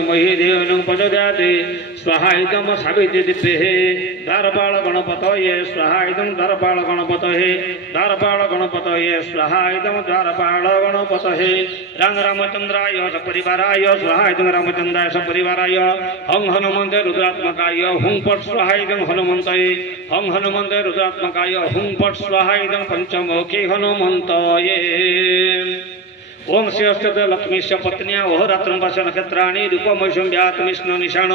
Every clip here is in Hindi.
मही देवनं प्रचोदयाते स्वाहा इदं सावित्री दिव्ये द्वारपाल गणपतये स्वाहा इदं द्वारपाल गणपतये द्वारपाल गणपतये स्वाहा इदं द्वारपाल गणपतये रंग रामचंद्राय सपरिवाराय स्वाहा इदं रामचंद्राय सपरिवाराय हं हनुमन्ते रुद्रात्मकाय हुं पट स्वाहा इदं हनुमन्तये हं हनुमन्ते रुद्रात्मकाय हुं पट स्वाहा इदं पंचमुखी हनुमन्तये ओम श्रेष्ठते लक्ष्मीश्च पत्न्या ओहरात्रं पाश नक्षत्राणि रूपमैषं व्यातमिष्ण निशाण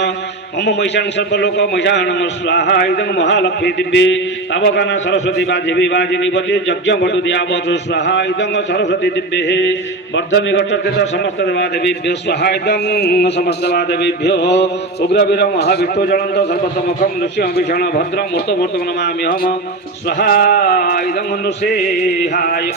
मम मैषां सर्वलोक मैषाणं स्वाहा इदं महालक्ष्मी दिव्ये तावकाना सरस्वती वाजिवी वाजिनीवती यज्ञवटुद्यावतु स्वाहा इदं सरस्वती दिव्ये वर्धनिकटस्थित समस्त देवादेवीभ्यो स्वाहा इदं समस्त देवादेवीभ्यो उग्रवीर महाविष्णु ज्वलन्त सर्वतमुखं नृसिंह भीषण भद्रं मूर्तमूर्तं नमाम्यहं स्वाहा इदं नृसिंहाय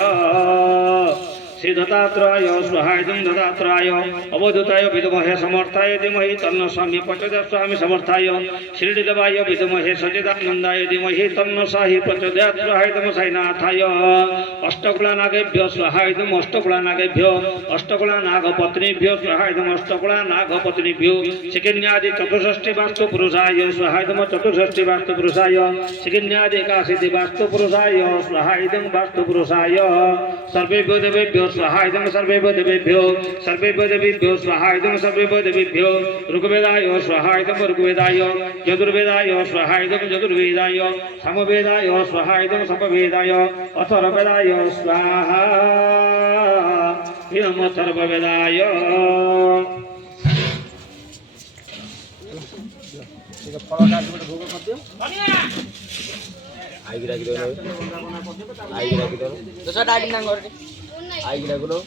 श्री दत्तात्रेय स्वाहा इदं दत्तात्रेय अवधूताय विद्महे समर्थाय धीमहि तन्नो स्वामी प्रचोदयात् स्वामी समर्थाय शिरडिदेवाय विद्महे सच्चिदानन्दाय धीमहि तन्नो साहि प्रचोदयात् स्वाहा इदं साईनाथाय अष्टकुलानागेभ्यो स्वाहा इदं अष्टकुलानागेभ्यो अष्टकुलानागपत्नीभ्यो स्वाहा इदं अष्टकुलानागपत्नीभ्यो शिखिन्यादि चतुष्षष्टि वास्तु पुरुषाय स्वाहा इदं चतुष्षष्टि वास्तु पुरुषाय शिखिन्यादि एकादशि वास्तु पुरुषाय स्वाहा इदं वास्तु पुरुषाय सर्वेभ्यो देवेभ्यो स्वाहा इदं सर्वेभ्यो देवेभ्यो स्वाहा इदं सर्वेभ्यो देवेभ्यो ऋग्वेदाय स्वाहा इदं ऋग्वेदाय यजुर्वेदाय स्वाहा इदं यजुर्वेदाय सामवेदाय स्वाहा इदं सामवेदाय अथर्ववेदाय स्वाहा इदं अथर्ववेदाय आई गिरा